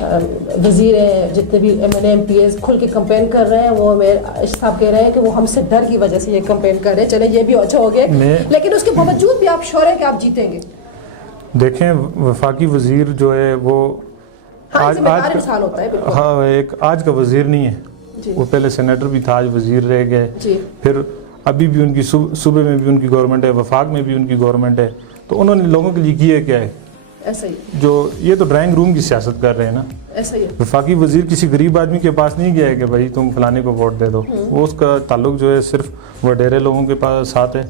وزیر ہیں, جتنے بھی M N A M P s کھل کے کمپین کر رہے ہیں, وہ صاحب کہہ رہے ہیں کہ وہ ہم سے ڈر کی وجہ سے یہ کمپین کر رہے ہیں. چلیں یہ بھی اچھا ہو گیا, لیکن اس کے باوجود بھی آپ شور ہیں کہ آپ جیتیں گے. دیکھیں وفاقی وزیر جو ہے وہ انسان ہوتا ہے, ہاں ایک آج کا وزیر نہیں ہے, وہ پہلے سینیٹر بھی تھا, آج وزیر رہ گئے, پھر ابھی بھی ان کی صوبے میں بھی ان کی گورنمنٹ ہے, وفاق میں بھی ان کی گورنمنٹ ہے, تو انہوں نے لوگوں کے لیے کیا کیا ہے؟ ایسا ہی جو یہ تو ڈرائنگ روم کی سیاست کر رہے ہیں نا. ایسا ہی وفاقی وزیر کسی غریب آدمی کے پاس نہیں گیا ہے کہ بھائی تم فلانے کو ووٹ دے دو, وہ اس کا تعلق جو ہے صرف وڈیرے لوگوں کے پاس ساتھ ہے.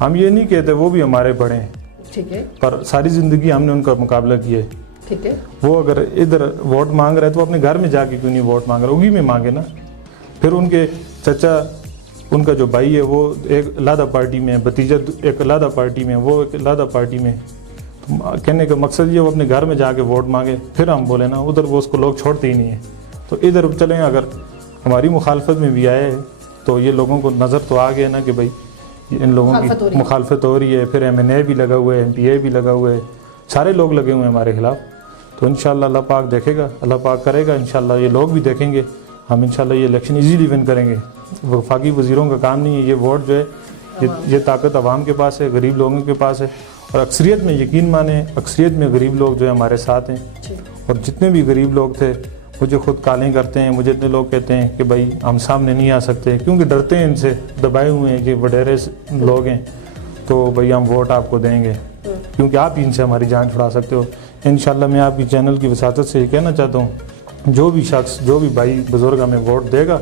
ہم یہ نہیں کہتے وہ بھی ہمارے بڑے ہیں, ٹھیک ہے, پر ساری زندگی ہم نے ان کا مقابلہ کیا ہے. ٹھیک ہے, وہ اگر ادھر ووٹ مانگ رہا ہے تو اپنے گھر میں جا کے کیوں نہیں ووٹ مانگ رہا, اگی میں مانگے نا. پھر ان کے چچا, ان کا جو بھائی ہے وہ ایک علیحدہ پارٹی میں, بھتیجا ایک علیحدہ پارٹی میں, وہ ایک علیحدہ پارٹی میں. کہنے کا مقصد یہ وہ اپنے گھر میں جا کے ووٹ مانگے, پھر ہم بولے نا ادھر وہ اس کو لوگ چھوڑتے ہی نہیں ہیں. تو ادھر چلیں, اگر ہماری مخالفت میں بھی آئے تو یہ لوگوں کو نظر تو آ گیا نا کہ بھائی ان لوگوں کی مخالفت ہو رہی ہے. پھر ایم این اے بھی لگا ہوا ہے, ایم پی اے بھی لگا ہوا ہے, سارے لوگ لگے ہوئے ہیں ہمارے خلاف. تو انشاءاللہ اللہ پاک دیکھے گا, اللہ پاک کرے گا, انشاءاللہ یہ لوگ بھی دیکھیں گے. ہم انشاءاللہ یہ الیکشن ایزیلی ون کریں گے. وفاقی وزیروں کا کام نہیں ہے, یہ ووٹ جو ہے یہ طاقت عوام کے پاس ہے, غریب لوگوں کے پاس ہے. اور اکثریت میں یقین مانیں, اکثریت میں غریب لوگ جو ہے ہمارے ساتھ ہیں. اور جتنے بھی غریب لوگ تھے مجھے خود کالیں کرتے ہیں, مجھے اتنے لوگ کہتے ہیں کہ بھائی ہم سامنے نہیں آ سکتے کیونکہ ڈرتے ہیں, ان سے دبائے ہوئے ہیں کہ وڈیرے لوگ ہیں, تو بھائی ہم ووٹ آپ کو دیں گے کیونکہ آپ ان سے ہماری جان چھڑا سکتے ہو. انشاءاللہ میں آپ کی چینل کی وساطت سے یہ کہنا چاہتا ہوں, جو بھی شخص, جو بھی بھائی بزرگ ہمیں ووٹ دے گا,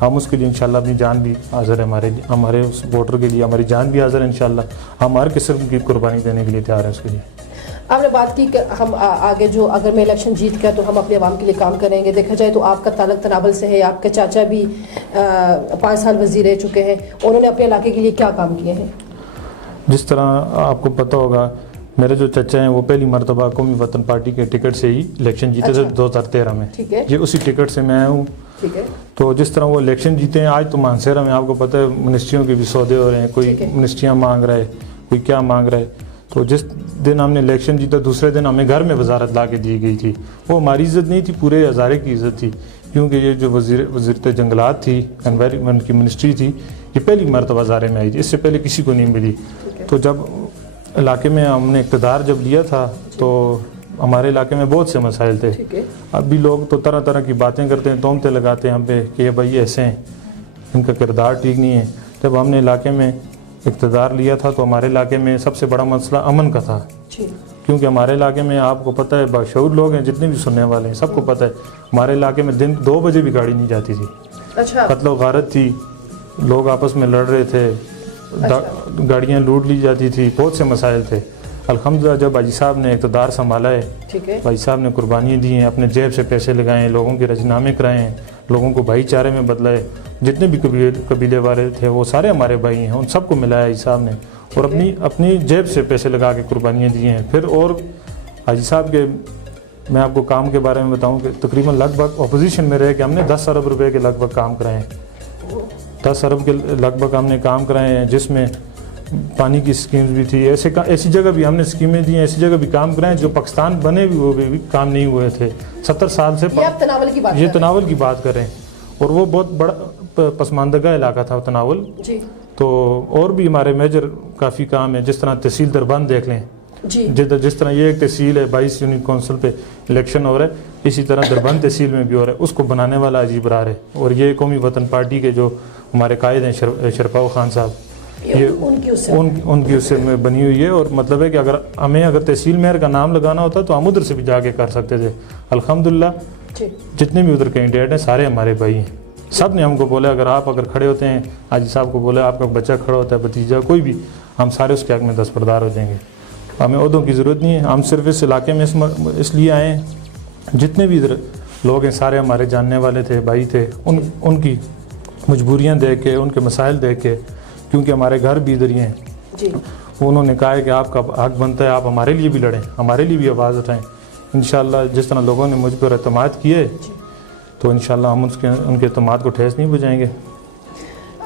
ہم اس کے لیے انشاءاللہ اپنی جان بھی حاضر ہے, ہمارے اس ووٹر کے لیے ہماری جان بھی حاضر ہے. انشاءاللہ ہم ہر قسم کی قربانی دینے کے لیے تیار ہیں اس کے لیے. آپ نے بات کی کہ ہم آگے جو اگر میں الیکشن جیت گیا تو ہم اپنے عوام کے لیے کام کریں گے. دیکھا جائے تو آپ کا تعلق تناول سے ہے, آپ کے چاچا بھی 5 سال وزیر رہ چکے ہیں, انہوں نے اپنے علاقے کے لیے کیا کام کیے ہیں؟ جس طرح آپ کو پتہ ہوگا, میرے جو چچا ہیں وہ پہلی مرتبہ قومی وطن پارٹی کے ٹکٹ سے ہی الیکشن جیتے تھے 2013 میں. یہ اسی ٹکٹ سے میں آیا ہوں. تو جس طرح وہ الیکشن جیتے ہیں, آج تو مانسہرہ میں آپ کو پتہ ہے منسٹریوں کے بھی سودے ہو رہے ہیں, کوئی منسٹریاں مانگ رہا ہے, کوئی کیا مانگ رہا ہے. تو جس دن ہم نے الیکشن جیتا دوسرے دن ہمیں گھر میں وزارت لا کے دی گئی تھی. وہ ہماری عزت نہیں تھی, پورے ہزارے کی عزت تھی, کیونکہ یہ جو وزارت جنگلات تھی, انوائرمنٹ کی منسٹری تھی, یہ پہلی مرتبہ ہزارے میں آئی تھی, اس سے پہلے کسی کو نہیں ملی. تو جب علاقے میں ہم نے اقتدار جب لیا تھا تو ہمارے علاقے میں بہت سے مسائل تھے. اب بھی لوگ تو طرح طرح کی باتیں کرتے ہیں, تہمتیں لگاتے ہیں ہم پہ کہ یہ بھائی ایسے ہیں, ان کا کردار ٹھیک نہیں ہے. جب ہم نے علاقے میں اقتدار لیا تھا تو ہمارے علاقے میں سب سے بڑا مسئلہ امن کا تھا, کیونکہ ہمارے علاقے میں آپ کو پتہ ہے, باشعور لوگ ہیں جتنے بھی سننے والے ہیں سب کو پتہ ہے, ہمارے علاقے میں دن 2 بجے بھی گاڑی نہیں جاتی تھی. قتل و غارت تھی, لوگ آپس میں لڑ رہے تھے, گاڑیاں لوٹ لی جاتی تھی, بہت سے مسائل تھے. الحمدللہ جب حاجی صاحب نے اقتدار سنبھالا ہے, بھائی صاحب نے قربانیاں دی ہیں, اپنے جیب سے پیسے لگائے ہیں, لوگوں کے رجنامے کرائے ہیں, لوگوں کو بھائی چارے میں بدلائے. جتنے بھی قبیلے والے تھے وہ سارے ہمارے بھائی ہیں, ان سب کو ملایا حاجی صاحب نے, اور اپنی جیب سے پیسے لگا کے قربانیاں دی ہیں. پھر اور حاجی صاحب کے میں آپ کو کام کے بارے میں بتاؤں کہ تقریباً لگ بھگ اپوزیشن میں رہ کے ہم نے 10 ارب روپے کے لگ بھگ کام کرائے ہیں. 10 ارب کے لگ بھگ ہم نے کام کرائے ہیں, جس میں پانی کی اسکیمز بھی تھی. ایسی جگہ بھی ہم نے اسکیمیں دی ہیں, ایسی جگہ بھی کام کرائے ہیں جو پاکستان بنے بھی وہ بھی کام نہیں ہوئے تھے 70 سال سے. یہ تناول کی بات کر رہے ہیں, اور وہ بہت بڑا پسماندگہ علاقہ تھا تناول. تو اور بھی ہمارے میجر کافی کام ہیں, جس طرح تحصیل دربند دیکھ لیں, جس طرح یہ ایک تحصیل ہے 22 یونٹ کونسل پہ الیکشن ہو رہا ہے, اسی طرح دربند تحصیل میں بھی ہو رہا ہے. اس کو بنانے والا عجیب برار ہے, اور یہ قومی وطن پارٹی کے جو ہمارے قائد ہیں شرپاؤ خان صاحب, یہ ان کی اس سے میں بنی ہوئی ہے. اور مطلب ہے کہ اگر تحصیل مہر کا نام لگانا ہوتا تو ہم ادھر سے بھی جا کے کر سکتے تھے. الحمدللہ جتنے بھی ادھر کینڈیڈیٹ ہیں سارے ہمارے بھائی ہیں. سب نے ہم کو بولا اگر کھڑے ہوتے ہیں, حاجی صاحب کو بولا آپ کا بچہ کھڑا ہوتا ہے, بھتیجا کوئی بھی, ہم سارے اس کے حق میں دستبردار ہو جائیں گے. ہمیں عہدوں کی ضرورت نہیں ہے, ہم صرف اس علاقے میں اس لیے آئے ہیں, جتنے بھی ادھر لوگ ہیں سارے ہمارے جاننے والے تھے, بھائی تھے. ان کی مجبوریاں دیکھ کے, ان کے مسائل دیکھ کے, کیونکہ ہمارے گھر بھی ادھر ہی ہیں, انہوں نے کہا ہے کہ آپ کا حق بنتا ہے, آپ ہمارے لیے بھی لڑیں, ہمارے لیے بھی آواز اٹھائیں. انشاءاللہ جس طرح لوگوں نے مجھ پر اعتماد کیے تو انشاءاللہ ہم ان کے اعتماد کو ٹھیس نہیں پہنچائیں گے.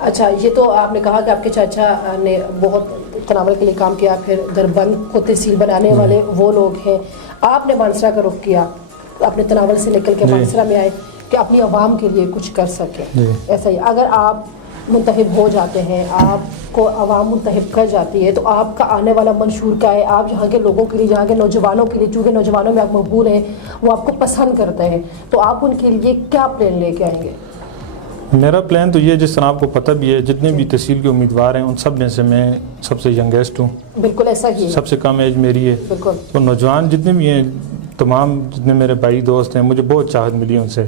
اچھا, یہ تو آپ نے کہا کہ آپ کے چاچا نے بہت تناول کے لیے کام کیا, پھر دربند کو تحصیل بنانے والے وہ لوگ ہیں. آپ نے مانسرا کا رخ کیا, اپنے تناول سے نکل کے مانسرا میں آئے کہ اپنی عوام کے لیے کچھ کر سکیں. ایسا ہی اگر آپ منتخب ہو جاتے ہیں, آپ کو عوام منتخب کر جاتی ہے, تو آپ کا آنے والا منشور کیا ہے؟ آپ یہاں کے لوگوں کے لیے, یہاں کے نوجوانوں کے لیے, چونکہ نوجوانوں میں آپ مقبول ہیں, وہ آپ کو پسند کرتے ہیں, تو آپ ان کے لیے کیا پلان لے کے آئیں گے؟ میرا پلان تو یہ, جس طرح آپ کو پتہ بھی ہے, جتنے بھی تحصیل کے امیدوار ہیں ان سب میں سے میں سب سے ینگیسٹ ہوں. بالکل ایسا ہی ہے, سب سے کم ایج میری ہے. بالکل. تو نوجوان جتنے بھی ہیں, تمام جتنے میرے بھائی دوست ہیں, مجھے بہت چاہت ملی ان سے.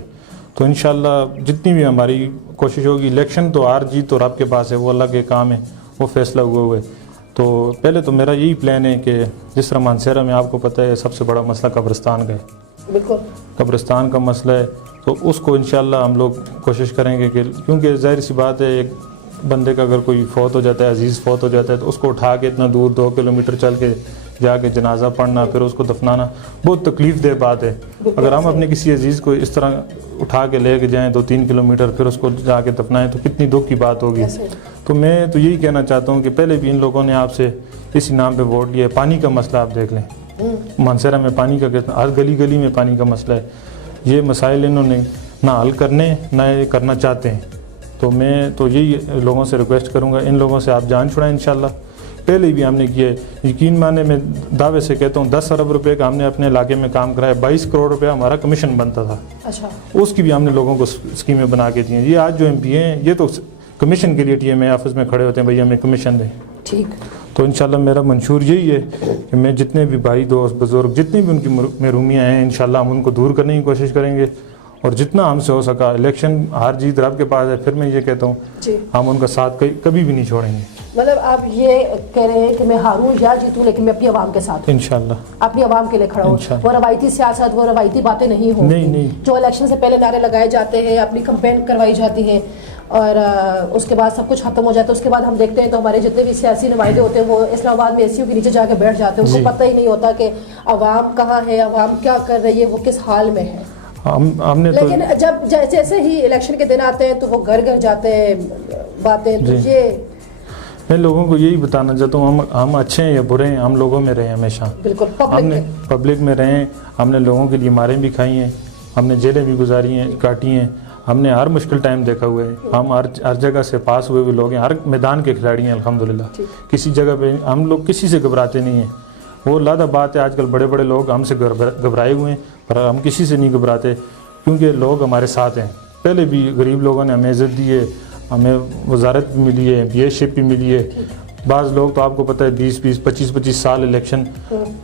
تو انشاءاللہ جتنی بھی ہماری کوشش ہوگی, الیکشن تو ہار جیت تو رب کے پاس ہے, وہ اللہ کے کام ہے, وہ فیصلہ ہوئے ہوئے. تو پہلے تو میرا یہی پلان ہے کہ جس طرح مانسہرہ میں آپ کو پتہ ہے سب سے بڑا مسئلہ قبرستان کا ہے. بالکل. قبرستان کا مسئلہ ہے, تو اس کو انشاءاللہ ہم لوگ کوشش کریں گے کہ, کیونکہ ظاہر سی بات ہے ایک بندے کا اگر کوئی فوت ہو جاتا ہے, عزیز فوت ہو جاتا ہے, تو اس کو اٹھا کے اتنا دور 2 کلومیٹر چل کے جا کے جنازہ پڑھنا, پھر اس کو دفنانا بہت تکلیف دہ بات ہے. اگر ہم اپنے کسی عزیز کو اس طرح اٹھا کے لے کے جائیں 2-3 کلومیٹر, پھر اس کو جا کے دفنائیں, تو کتنی دکھ کی بات ہوگی. تو میں تو یہی کہنا چاہتا ہوں کہ پہلے بھی ان لوگوں نے آپ سے اسی نام پہ ووٹ لیا ہے. پانی کا مسئلہ آپ دیکھ لیں, مانسہرہ میں پانی کا کتنا, ہر گلی گلی میں پانی کا مسئلہ ہے. یہ مسائل انہوں نے نہ حل کرنے نہ کرنا چاہتے ہیں. تو میں تو یہی لوگوں سے ریکویسٹ کروں گا, ان لوگوں سے آپ جان چھڑائیں انشاءاللہ. پہلے بھی ہم نے کیا ہے, یقین مانے میں دعوے سے کہتا ہوں 10 ارب روپے کا ہم نے اپنے علاقے میں کام کرایا, 22 کروڑ روپے ہمارا کمیشن بنتا تھا. اچھا. اس کی بھی ہم نے لوگوں کو اسکیمیں بنا کے دی ہیں. یہ آج جو ایم پی ہیں یہ تو کمیشن کے لیے ٹی ایم اے آفس میں کھڑے ہوتے ہیں, بھائی ہمیں کمیشن دیں. ٹھیک. تو انشاءاللہ میرا منشور یہی ہے کہ میں جتنے بھی بھائی دوست بزرگ جتنی بھی ان کی محرومیاں ہیں انشاءاللہ ہم ان کو دور کرنے کی کوشش کریں گے, اور جتنا ہم سے ہو سکا. الیکشن ہار جیت رب کے پاس ہے, پھر میں یہ کہتا ہوں ہم ان کا ساتھ کبھی بھی نہیں چھوڑیں گے. مطلب آپ یہ کہہ رہے ہیں کہ میں ہاروں یا جیتوں, لیکن میں اپنی عوام کے ساتھ انشاءاللہ اپنی عوام کے لیے کھڑا ہوں. وہ روایتی سیاست, وہ روایتی باتیں نہیں ہوں جو الیکشن سے پہلے نعرے لگائے جاتے ہیں, اپنی کمپین کروائی جاتی ہے, اور اس کے بعد سب کچھ ختم ہو جاتا ہے. اس کے بعد ہم دیکھتے ہیں تو ہمارے جتنے بھی سیاسی نمائندے ہوتے ہیں وہ اسلام آباد میں اے سی یو کے نیچے جا کے بیٹھ جاتے ہیں. ان کو پتہ ہی نہیں ہوتا کہ عوام کہاں ہے, عوام کیا کر رہی ہے, وہ کس حال میں ہے. لیکن جب جیسے ہی الیکشن کے دن آتے ہیں تو وہ گھر گھر جاتے ہیں باتیں. تو یہ میں لوگوں کو یہی بتانا چاہتا ہوں, ہم اچھے ہیں یا برے ہیں, ہم لوگوں میں رہے ہیں ہمیشہ. بالکل. ہم نے پبلک میں رہے ہیں, ہم نے لوگوں کے لیے ماریں بھی کھائی ہیں, ہم نے جیلیں بھی گزاری ہیں, کاٹی ہیں, ہم نے ہر مشکل ٹائم دیکھا ہوا ہے. ہم ہر جگہ سے پاس ہوئے لوگ ہیں, ہر میدان کے کھلاڑی ہیں الحمدللہ. کسی جگہ پہ ہم لوگ کسی سے گھبراتے نہیں ہیں. وہ لادہ بات ہے, آج کل بڑے بڑے لوگ ہم سے گھبرائے ہوئے ہیں, پر ہم کسی سے نہیں گھبراتے, کیونکہ لوگ ہمارے ساتھ ہیں. پہلے بھی غریب لوگوں نے ہمیں عزت دی ہے, ہمیں وزارت بھی ملی ہے, پی ایس شپ بھی ملی ہے. بعض لوگ تو آپ کو پتہ ہے 20-25 سال الیکشن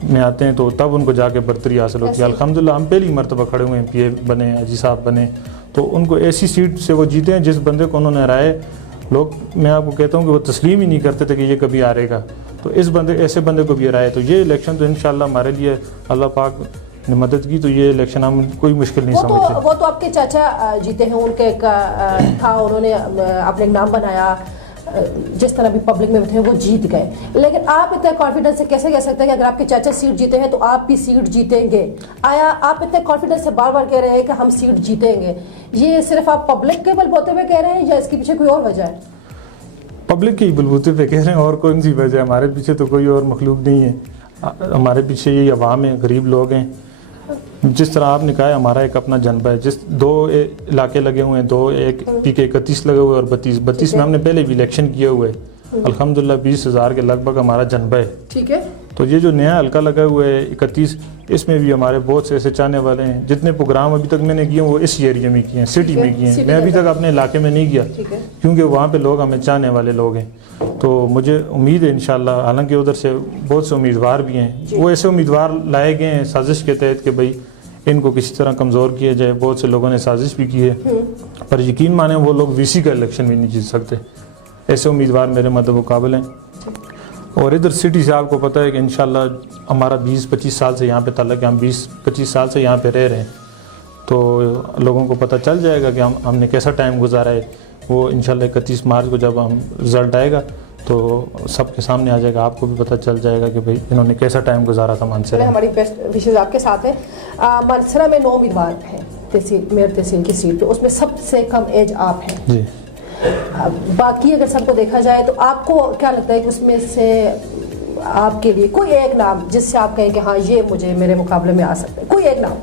میں آتے ہیں, تو تب ان کو جا کے برتری حاصل ہوتی ہے. الحمدللہ ہم پہلی مرتبہ کھڑے ہوئے ہیں, پی اے بنے, حاجی صاحب بنے, تو ان کو ایسی سیٹ سے وہ جیتے ہیں جس بندے کو انہوں نے ہرائے. لوگ, میں آپ کو کہتا ہوں کہ وہ تسلیم ہی نہیں کرتے تھے کہ یہ کبھی ہارے گا, تو ایسے بندے کو بھی ہرائے. تو یہ الیکشن تو انشاءاللہ ہمارے لیے اللہ پاک نے مدد کی, تو یہ الیکشن ہم کوئی مشکل نہیں سمجھتے. وہ تو آپ کے چاچا جیتے ہیں, ان کے تھا, انہوں نے اپنے ایک نام بنایا, جس طرح بھی پبلک میں تھے وہ جیت گئے. لیکن آپ اتنے کانفیڈنس سے کیسے کہہ سکتے ہیں کہ اگر آپ کے چاچا سیٹ جیتے ہیں تو آپ بھی سیٹ جیتیں گے؟ آیا آپ اتنے کانفیڈنس سے بار بار کہہ رہے ہیں کہ ہم سیٹ جیتیں گے, یہ صرف آپ پبلک کے بل بوتے ہوئے کہہ رہے ہیں یا اس کے پیچھے کوئی اور وجہ ہے؟ پبلک کے ہی بلبوتے پہ کہہ رہے ہیں, اور کون سی وجہ ہے؟ ہمارے پیچھے تو کوئی اور مخلوق نہیں ہے. ہمارے پیچھے یہی عوام ہے, غریب لوگ ہیں. جس طرح آپ نے کہا ہے ہمارا ایک اپنا جنبہ ہے, جس 2 علاقے لگے ہوئے ہیں, 2 ایک پی کے 31 لگے ہوئے اور 32 میں ہم نے پہلے بھی الیکشن کیے ہوئے. الحمدللہ 20,000 کے لگ بھگ ہمارا جنبہ ہے. ٹھیک ہے. تو یہ جو نیا حلقہ لگا ہوا ہے 31, اس میں بھی ہمارے بہت سے ایسے چاہنے والے ہیں. جتنے پروگرام ابھی تک میں نے کیے ہیں وہ اس ایریا میں کیے ہیں, سٹی میں کیے ہیں. میں ابھی تک اپنے علاقے میں نہیں کیا, کیونکہ وہاں پہ لوگ ہمیں چاہنے والے لوگ ہیں. تو مجھے امید ہے انشاءاللہ, حالانکہ ادھر سے بہت سے امیدوار بھی ہیں, وہ ایسے امیدوار لائے گئے ہیں سازش کے تحت کہ بھائی ان کو کسی طرح کمزور کیا جائے. بہت سے لوگوں نے سازش بھی کی ہے, پر یقین مانیں وہ لوگ وی سی کا الیکشن بھی نہیں جیت سکتے. ایسے امیدوار میرے مد مقابل ہیں. اور ادھر سٹی سے آپ کو پتہ ہے کہ انشاءاللہ ہمارا 20-25 سال سے یہاں پہ تعلق ہے, ہم 20-25 سال سے یہاں پہ رہ رہے ہیں. تو لوگوں کو پتہ چل جائے گا کہ ہم نے کیسا ٹائم گزارا ہے. وہ انشاءاللہ 31 مارچ کو جب ہم رزلٹ آئے گا تو سب کے سامنے آ جائے گا, آپ کو بھی پتہ چل جائے گا کہ بھئی انہوں نے کیسا ٹائم گزارا تھا مانسہرہ میں. ہماری بیسٹ وشز آپ کے ساتھ ہیں. مانسہرہ میں 9 امیدوار ہیں میئر تحصیل کی سیٹ پہ, اس میں سب سے کم ایج آپ ہیں. جی. باقی اگر سب کو دیکھا جائے تو آپ کو کیا لگتا ہے کہ اس میں سے آپ کے لیے کوئی ایک نام جس سے آپ کہیں کہ ہاں یہ مجھے میرے مقابلے میں آ سکتا ہے, کوئی ایک نام؟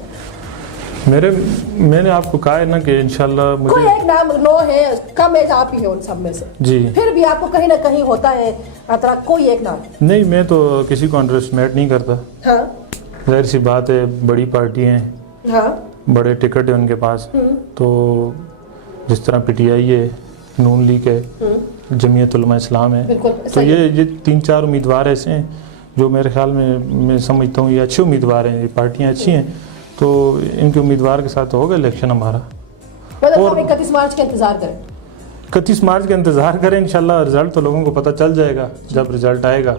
میں نے آپ کو کہا ہے نا کہ انشاءاللہ کوئی مجھے ایک نام نو ہے, کم ایج آپ ہی ہے ان سب میں سے, جی پھر بھی آپ کو کہیں نہ کہیں ہوتا ہے اطراف کوئی ایک نام. نہیں, میں تو کسی کو انڈر اسٹیمیٹ نہیں کرتا. ہاں ظاہر سی بات ہے, بڑی پارٹی ہیں, ہاں بڑے ٹکٹ ہیں ان کے پاس, تو جس طرح پی ٹی آئی ہے, نون لیگ ہے, جمعیت علماء اسلام ہے, تو یہ 3-4 امیدوار ایسے ہیں جو میرے خیال میں سمجھتا ہوں یہ اچھے امیدوار ہیں, یہ پارٹیاں اچھی ہیں, تو ان کے امیدوار کے ساتھ ہوگا الیکشن ہمارا. اور 31 مارچ کا انتظار کریں. 31 مارچ کا انتظار کریں, انشاءاللہ رزلٹ تو لوگوں کو پتہ چل جائے گا جب رزلٹ آئے گا.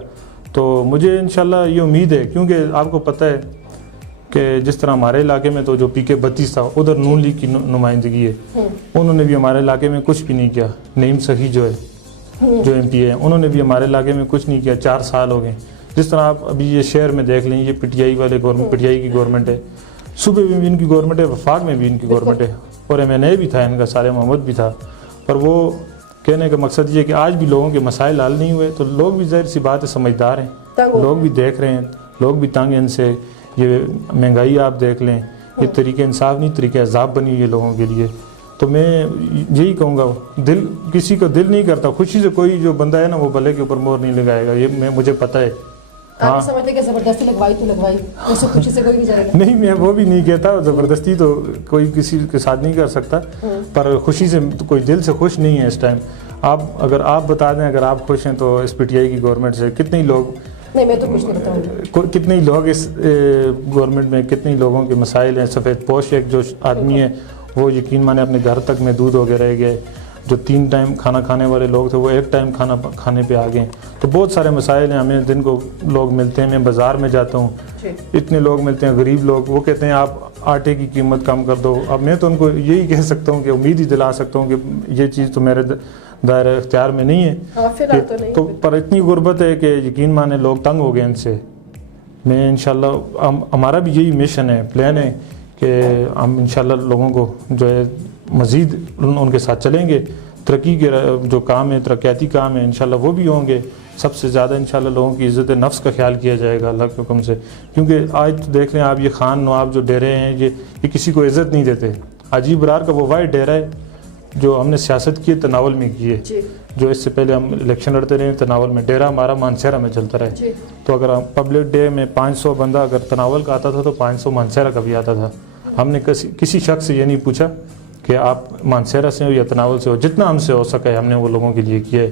تو مجھے انشاءاللہ یہ امید ہے, کیونکہ آپ کو پتہ ہے کہ جس طرح ہمارے علاقے میں تو جو پی کے 32 تھا ادھر نون لیگ کی نمائندگی ہے, انہوں نے بھی ہمارے علاقے میں کچھ بھی نہیں کیا. نعیم سخی جو ہے, جو ایم پی ہے, انہوں نے بھی ہمارے علاقے میں کچھ نہیں کیا. 4 سال ہو گئے. جس طرح آپ ابھی یہ شہر میں دیکھ لیں, یہ پی ٹی آئی والے گورنمنٹ, پی ٹی آئی کی گورنمنٹ ہے, صوبے میں بھی ان کی گورنمنٹ ہے, وفاق میں بھی ان کی گورنمنٹ ہے, اور ایم این اے بھی تھا ان کا, صالح محمد بھی تھا. پر وہ کہنے کا مقصد یہ کہ آج بھی لوگوں کے مسائل حل نہیں ہوئے, تو لوگ بھی ظاہر سی بات ہے سمجھدار ہیں, لوگ بھی دیکھ رہے ہیں, لوگ بھی تنگ ہیں ان سے. یہ مہنگائی آپ دیکھ لیں, یہ طریقہ انصاف نہیں, طریقہ عذاب بنی ہوئی ہے لوگوں کے لیے. تو میں یہی کہوں گا, کسی کو دل نہیں کرتا خوشی سے, کوئی جو بندہ ہے نا وہ بھلے کے اوپر مور نہیں لگائے گا, یہ مجھے پتہ ہے. آپ سمجھتے کہ زبردستی لگوائی تو لگوائی, ایسے خوشی سے کوئی نہیں جائے گا. نہیں, میں وہ بھی نہیں کہتا, زبردستی تو کوئی کسی کے ساتھ نہیں کر سکتا, پر خوشی سے کوئی دل سے خوش نہیں ہے اس ٹائم. اگر آپ بتا دیں, اگر آپ خوش ہیں تو اس پی ٹی آئی کی گورنمنٹ سے کتنے لوگ, نہیں میں تو کچھ نہیں بتاؤں, کتنے لوگ اس گورنمنٹ میں, کتنے لوگوں کے مسائل ہیں. سفید پوش ایک جو آدمی ہے وہ یقین مانے اپنے گھر تک محدود ہو کے رہ گئے. جو 3 ٹائم کھانا کھانے والے لوگ تھے وہ 1 ٹائم کھانا کھانے پہ آ گئے. تو بہت سارے مسائل ہیں, ہمیں دن کو لوگ ملتے ہیں. میں بازار میں جاتا ہوں, اتنے لوگ ملتے ہیں, غریب لوگ, وہ کہتے ہیں آپ آٹے کی قیمت کم کر دو. اب میں تو ان کو یہی کہہ سکتا ہوں کہ امید ہی دلا سکتا ہوں کہ یہ چیز تو میرے دائرہ اختیار میں نہیں ہے, تو پر اتنی غربت ہے کہ یقین مانے لوگ تنگ ہو گئے ان سے. میں انشاءاللہ ہمارا بھی یہی مشن ہے, پلان ہے کہ ہم انشاءاللہ لوگوں کو جو ہے مزید ان کے ساتھ چلیں گے. ترقی کے جو کام ہے, ترقیاتی کام ہے, انشاءاللہ وہ بھی ہوں گے. سب سے زیادہ انشاءاللہ لوگوں کی عزت نفس کا خیال کیا جائے گا اللہ کے حکم سے, کیونکہ آج تو دیکھ لیں آپ, یہ خان نواب جو ڈیرے ہیں یہ کسی کو عزت نہیں دیتے. حاجی برار کا وہ واحد ڈیرہ ہے جو ہم نے سیاست کی تناول میں کی ہے, جو اس سے پہلے ہم الیکشن لڑتے رہے تناول میں. ڈیرہ ہمارا مانسہرہ میں چلتا رہے, تو اگر پبلک ڈے میں 500 بندہ اگر تناول کا آتا تھا تو 500 مانسہرہ کا بھی آتا تھا. ہم نے کسی شخص سے یہ نہیں پوچھا کہ آپ مانسہرہ سے ہو یا تناول سے ہو, جتنا ہم سے ہو سکا ہے ہم نے وہ لوگوں کے لیے کیا ہے.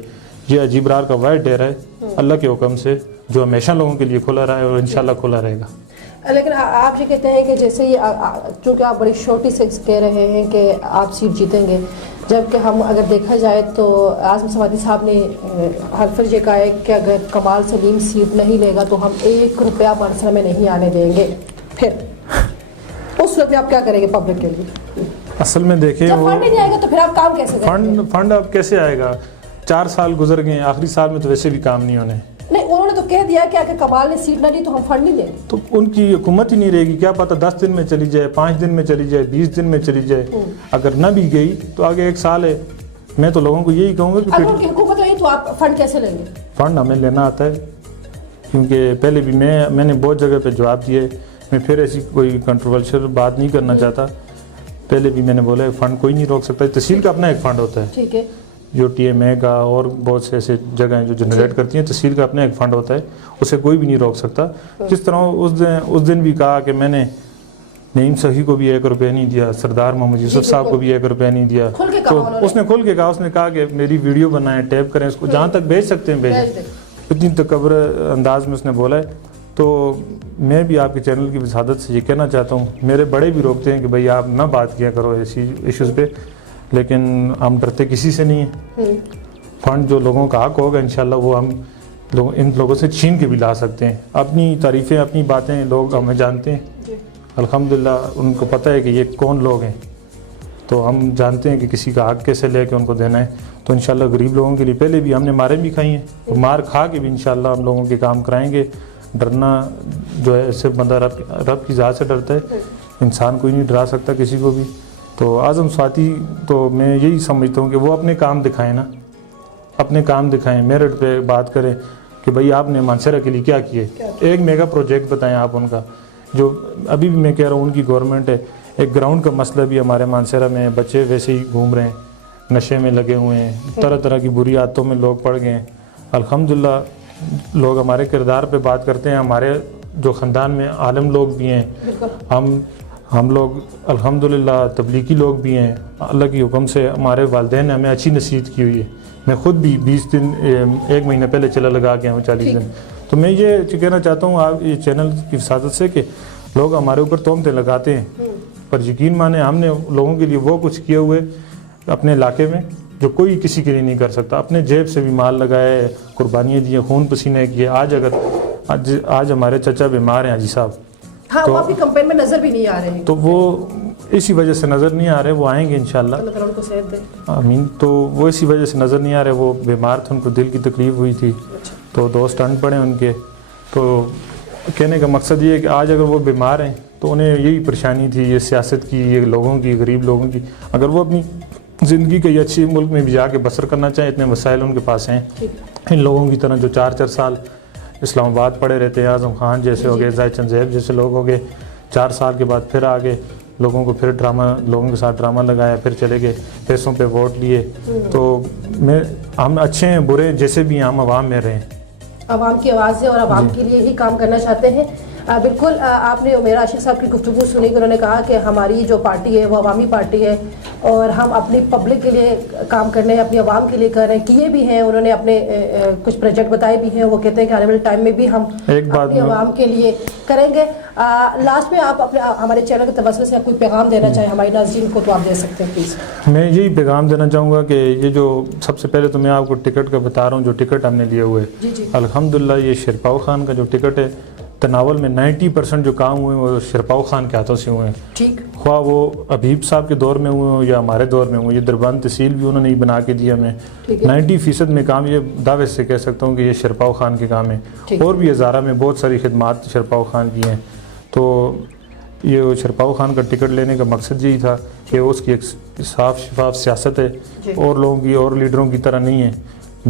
یہ حاجی برار کا واحد ڈیرہ ہے اللہ کے حکم سے جو ہمیشہ لوگوں کے لیے کھلا رہا ہے اور انشاءاللہ کھلا رہے گا. لیکن آپ یہ کہتے ہیں کہ جیسے یہ, چونکہ آپ بڑی شورٹی سے کہہ رہے ہیں کہ آپ سیٹ جیتیں گے, جبکہ ہم اگر دیکھا جائے تو اعظم سوادی صاحب نے حلف یہ کہا ہے کہ اگر کمال سلیم سیٹ نہیں لے گا تو ہم 1 روپیہ مانسہرہ میں نہیں آنے دیں گے. پھر اس وقت آپ کیا کریں گے پبلک کے لیے؟ اصل میں دیکھیں, جب فنڈ نہیں آئے گا تو پھر آپ کام کیسے کریں گے؟ فنڈ اب کیسے آئے گا؟ 4 سال گزر گئے, آخری سال میں تو ویسے بھی کام نہیں ہونے. نہیں, انہوں نے تو کہہ دیا کہ اگر کمال نے سیٹ نہ لی تو ہم فنڈ نہیں دیں. تو ان کی حکومت ہی نہیں رہے گی, کیا پتہ 10 دن میں چلی جائے, 5 دن میں چلی جائے, 20 دن میں چلی جائے. اگر نہ بھی گئی تو آگے 1 سال ہے. میں تو لوگوں کو یہی کہوں گا کہ اگر ان کی حکومت رہی تو آپ فنڈ کیسے لیں گے؟ فنڈ ہمیں لینا آتا ہے, کیونکہ پہلے بھی میں نے بہت جگہ پہ جواب دیے. میں پھر ایسی کوئی کنٹروورشل بات نہیں کرنا چاہتا. پہلے بھی میں نے بولا ہے فنڈ کوئی نہیں روک سکتا. تحصیل کا اپنا ایک فنڈ ہوتا ہے, ٹھیک ہے, جو ٹی ایم اے کا اور بہت سے ایسے جگہیں جو جنریٹ کرتی ہیں. تحصیل کا اپنا ایک فنڈ ہوتا ہے, اسے کوئی بھی نہیں روک سکتا. جس طرح اس دن بھی کہا کہ میں نے نعیم سخی کو بھی 1 روپیہ نہیں دیا, سردار محمد یوسف صاحب کو بھی 1 روپیہ نہیں دیا. تو اس نے کھل کے کہا, اس نے کہا کہ میری ویڈیو بنائیں, ٹیپ کریں, اس کو جہاں تک بھیج سکتے ہیں بھیجیں. اتنی تکبر انداز میں اس نے بولا ہے. تو میں بھی آپ کے چینل کی وسادت سے یہ کہنا چاہتا ہوں, میرے بڑے بھی روکتے ہیں کہ بھائی آپ نہ بات کیا کرو ایسی ایشوز پہ, لیکن ہم ڈرتے کسی سے نہیں ہیں. فنڈ جو لوگوں کا حق ہوگا انشاءاللہ وہ ہم ان لوگوں سے چھین کے بھی لا سکتے ہیں. اپنی تعریفیں, اپنی باتیں لوگ ہمیں جانتے ہیں, الحمدللہ ان کو پتہ ہے کہ یہ کون لوگ ہیں. تو ہم جانتے ہیں کہ کسی کا حق کیسے لے کے ان کو دینا ہے. تو انشاءاللہ غریب لوگوں کے لیے پہلے بھی ہم نے ماریں بھی کھائی ہیں, مار کھا کے بھی انشاءاللہ ہم لوگوں کے کام کرائیں گے. ڈرنا جو ہے صرف بندہ رب کی ذات سے ڈرتا ہے, انسان کوئی نہیں ڈرا سکتا کسی کو بھی. تو اعظم سوادی تو میں یہی سمجھتا ہوں کہ وہ اپنے کام دکھائیں نا, اپنے کام دکھائیں, میرٹ پہ بات کریں کہ بھئی آپ نے مانسہرہ کے لیے کیا کیے. ایک میگا پروجیکٹ بتائیں آپ ان کا, جو ابھی بھی میں کہہ رہا ہوں ان کی گورنمنٹ ہے. ایک گراؤنڈ کا مسئلہ بھی ہمارے مانسہرہ میں، بچے ویسے ہی گھوم رہے ہیں، نشے میں لگے ہوئے ہیں، طرح طرح کی بری عادتوں میں لوگ پڑ گئے ہیں۔ الحمدللہ لوگ ہمارے کردار پہ بات کرتے ہیں، ہمارے جو خاندان میں عالم لوگ بھی ہیں، ہم لوگ الحمدللہ تبلیغی لوگ بھی ہیں، اللہ کی حکم سے ہمارے والدین نے ہمیں اچھی نصیحت کی ہوئی ہے۔ میں خود بھی 20 دن 1 مہینہ پہلے چلا لگا کے ہوں 40 دن۔ تو میں یہ کہنا چاہتا ہوں آپ یہ چینل کی وساطت سے کہ لوگ ہمارے اوپر تہمتیں لگاتے ہیں، پر یقین مانیں ہم نے لوگوں کے لیے وہ کچھ کیے ہوئے اپنے علاقے میں جو کوئی کسی کے لیے نہیں کر سکتا۔ اپنے جیب سے بھی مال لگائے، قربانیاں دیے، خون پسینے کیے۔ آج ہمارے چچا بیمار ہیں حاجی صاحب، ہاں وہ اپنی کمپین میں نظر بھی نہیں آ رہے ہیں، تو وہ اسی وجہ سے نظر نہیں آ رہے، وہ آئیں گے انشاءاللہ، اللہ تعالیٰ ان کو صحت دے، آمین۔ تو وہ اسی وجہ سے نظر نہیں آ رہے، وہ بیمار تھے، ان کو دل کی تکلیف ہوئی تھی، تو 2 اسٹنٹ پڑے ان کے۔ تو کہنے کا مقصد یہ ہے کہ آج اگر وہ بیمار ہیں تو انہیں یہی پریشانی تھی، یہ سیاست کی، یہ لوگوں کی، غریب لوگوں کی۔ اگر وہ اپنی زندگی کے اچھی ملک میں بھی جا کے بسر کرنا چاہیں، اتنے وسائل ان کے پاس ہیں، ان لوگوں کی طرح جو 4 سال اسلام آباد پڑے رہتے ہیں، اعظم خان جیسے ہو گئے، زاہد چند زیب جیسے لوگ ہو گئے، 4 سال کے بعد پھر آگے لوگوں کو پھر لوگوں کے ساتھ ڈرامہ لگایا، پھر چلے گئے، پیسوں پہ ووٹ لیے۔ تو ہم اچھے ہیں برے جیسے بھی ہیں، ہم عوام میں رہے ہیں، عوام کی آواز ہے اور عوام کے لیے ہی کام کرنا چاہتے ہیں۔ بالکل آپ نے عمیر عاشق صاحب کی گفتگو سنی کہ انہوں نے کہا کہ ہماری جو پارٹی ہے وہ عوامی پارٹی ہے اور ہم اپنی پبلک کے لیے کام کرنے، اپنی عوام کے لیے کر رہے ہیں، کیے بھی ہیں۔ انہوں نے اپنے کچھ پروجیکٹ بتائے بھی ہیں، وہ کہتے ہیں کہ آنے والے ٹائم میں بھی ہم اپنی عوام کے لیے کریں گے۔ لاسٹ میں آپ اپنے ہمارے چینل کے توسط سے کوئی پیغام دینا چاہیں ہمارے ناظرین کو تو آپ دے سکتے ہیں پلیز۔ میں یہی پیغام دینا چاہوں گا کہ یہ جو سب سے پہلے تو میں آپ کو ٹکٹ کا بتا رہا ہوں، جو ٹکٹ ہم نے لیے ہوئے، الحمدللہ یہ شیرپاؤ خان کا جو ٹکٹ ہے، تناول میں 90% جو کام ہوئے ہیں وہ شیرپاؤ خان کے ہاتھوں سے ہوئے ہیں، ٹھیک، خواہ وہ حبیب صاحب کے دور میں ہوئے ہوں یا ہمارے دور میں ہوئے۔ یہ دربان تحصیل بھی انہوں نے ہی بنا کے دیا ہمیں، 90% میں کام یہ دعوے سے کہہ سکتا ہوں کہ یہ شیرپاؤ خان کے کام ہے، اور بھی ہزارہ میں بہت ساری خدمات شیرپاؤ خان کی ہیں۔ تو یہ شیرپاؤ خان کا ٹکٹ لینے کا مقصد یہی تھا کہ اس کی ایک صاف شفاف سیاست ہے، اور لوگوں کی اور لیڈروں کی طرح نہیں ہے،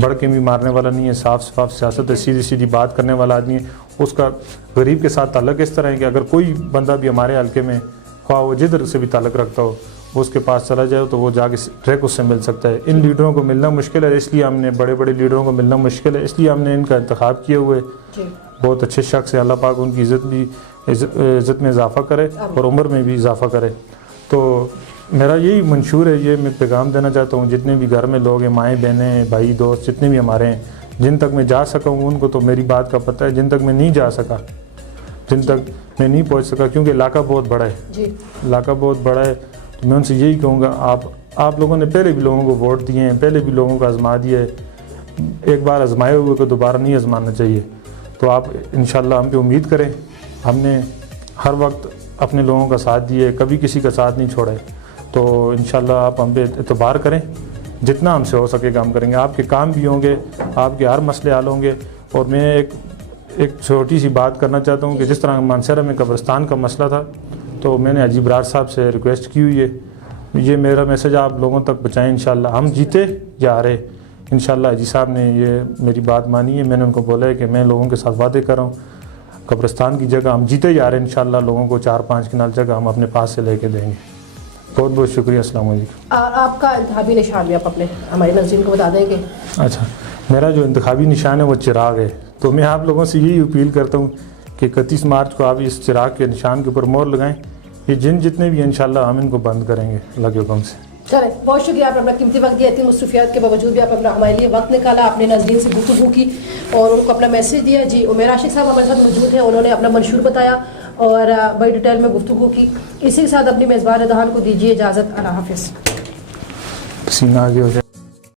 بڑھ کے بھی مارنے والا نہیں ہے، صاف شفاف سیاست ہے، سیدھی سیدھی بات کرنے والا آدمی ہے۔ اس کا غریب کے ساتھ تعلق اس طرح ہے کہ اگر کوئی بندہ بھی ہمارے حلقے میں، خواہ وہ جدھر سے بھی تعلق رکھتا ہو، وہ اس کے پاس چلا جائے تو وہ جا کے ڈائریکٹ اس سے مل سکتا ہے۔ ان لیڈروں کو ملنا مشکل ہے، اس لیے ہم نے بڑے بڑے لیڈروں کو ملنا مشکل ہے، اس لیے ہم نے ان کا انتخاب کیے ہوئے۔ بہت اچھے شخص ہیں، اللہ پاک ان کی عزت میں اضافہ کرے اور عمر میں بھی اضافہ کرے۔ تو میرا یہی منشور ہے، یہ میں پیغام دینا چاہتا ہوں جتنے بھی گھر میں لوگ ہیں، مائیں بہنیں، بھائی دوست جتنے بھی ہمارے ہیں، جن تک میں جا سکا ہوں ان کو تو میری بات کا پتہ ہے، جن تک میں نہیں جا سکا، جن تک میں نہیں پہنچ سکا، کیونکہ علاقہ بہت بڑا ہے، علاقہ بہت بڑا ہے، تو میں ان سے یہی کہوں گا، آپ لوگوں نے پہلے بھی لوگوں کو ووٹ دیے ہیں، پہلے بھی لوگوں کو آزما دیا ہے، ایک بار آزمائے ہوئے کو دوبارہ نہیں آزمانا چاہیے۔ تو آپ انشاءاللہ ہم پہ امید کریں، ہم نے ہر وقت اپنے لوگوں کا ساتھ دیا ہے، کبھی کسی کا ساتھ نہیں چھوڑا ہے، تو انشاءاللہ آپ ہم پہ اعتبار کریں، جتنا ہم سے ہو سکے کام کریں گے، آپ کے کام بھی ہوں گے، آپ کے ہر مسئلے حل ہوں گے۔ اور میں ایک چھوٹی سی بات کرنا چاہتا ہوں کہ جس طرح مانسہرہ میں قبرستان کا مسئلہ تھا، تو میں نے حاجی برار صاحب سے ریکویسٹ کی ہوئی ہے، یہ میرا میسج آپ لوگوں تک پہنچائیں انشاءاللہ، ہم جیتے یا ہارے انشاءاللہ۔ حاجی صاحب نے یہ میری بات مانی ہے، میں نے ان کو بولا ہے کہ میں لوگوں کے ساتھ وعدے کر رہا ہوں، قبرستان کی جگہ ہم جیتے یا ہارے انشاءاللہ لوگوں کو 4-5 کنال جگہ ہم اپنے پاس سے لے کے دیں گے۔ بہت بہت شکریہ، السلام علیکم۔ آپ کا انتخابی نشان بھی آپ اپنے ہمارے ناظرین کو بتا دیں گے؟ اچھا، میرا جو انتخابی نشان ہے وہ چراغ ہے، تو میں آپ لوگوں سے یہی اپیل کرتا ہوں کہ 31 مارچ کو آپ اس چراغ کے نشان کے اوپر مور لگائیں، یہ جتنے بھی انشاءاللہ ہم ان کو بند کریں گے اللہ کے حکم سے۔ چلیں، بہت شکریہ، آپ نے اپنا قیمتی وقت دیا، اتنی مصروفیات کے باوجود بھی آپ اپنا ہمارے لیے وقت نکالا، اپنے ناظرین سے گفتگو کی اور ان کو اپنا میسج دیا۔ جی عمیر عاشق صاحب ہمارے ساتھ موجود ہیں، انہوں نے اپنا منشور بتایا اور بڑی ڈیٹیل میں گفتگو کی۔ اسی کے ساتھ اپنی میزبان ردحان کو دیجیے اجازت، اللہ حافظ۔ پسینہ آگے ہو جائے۔